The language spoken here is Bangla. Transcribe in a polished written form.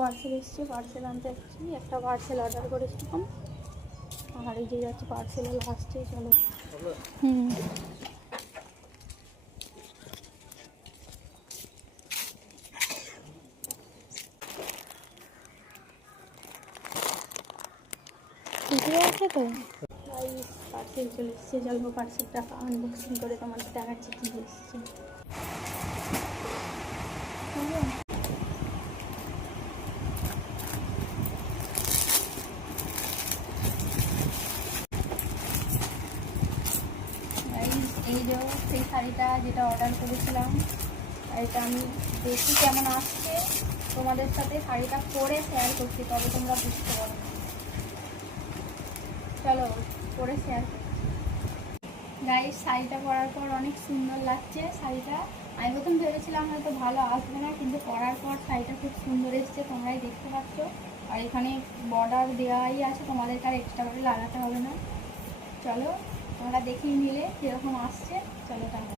পার্সেল এসছে, পার্সেল আনতে যাচ্ছি। একটা পার্সেল অর্ডার করেছিলাম, আর এই যে যাচ্ছে পার্সেল আসছে। চলো। হুম, ঠিকই আছে তো। পার্সেল চলে এসছে, চলবো পার্সেলটা আনবক্সিং করে তোমাদের দেখাচ্ছি কী এসছে। এই যে সেই শাড়িটা যেটা অর্ডার করেছিলাম, শাড়িটা আমি দেখি কেমন আসছে, তোমাদের সাথে শাড়িটা পরে শেয়ার করছি, তবে তোমরা বুঝতে পারো। চলো পরে শেয়ার করছি। গাইস, শাড়িটা পরার পর অনেক সুন্দর লাগছে শাড়িটা। আমি প্রথম ভেবেছিলাম হয়তো ভালো আসবে না, কিন্তু পরার পর শাড়িটা খুব সুন্দর এসছে, তোমরাই দেখতে পাচ্ছ। আর এখানে বর্ডার দেওয়াই আছে, তোমাদেরকে আর এক্সট্রা করে লাগাতে হবে না। চলো তোমরা দেখিয়ে নিলে কীরকম আসছে। চলো তাহলে।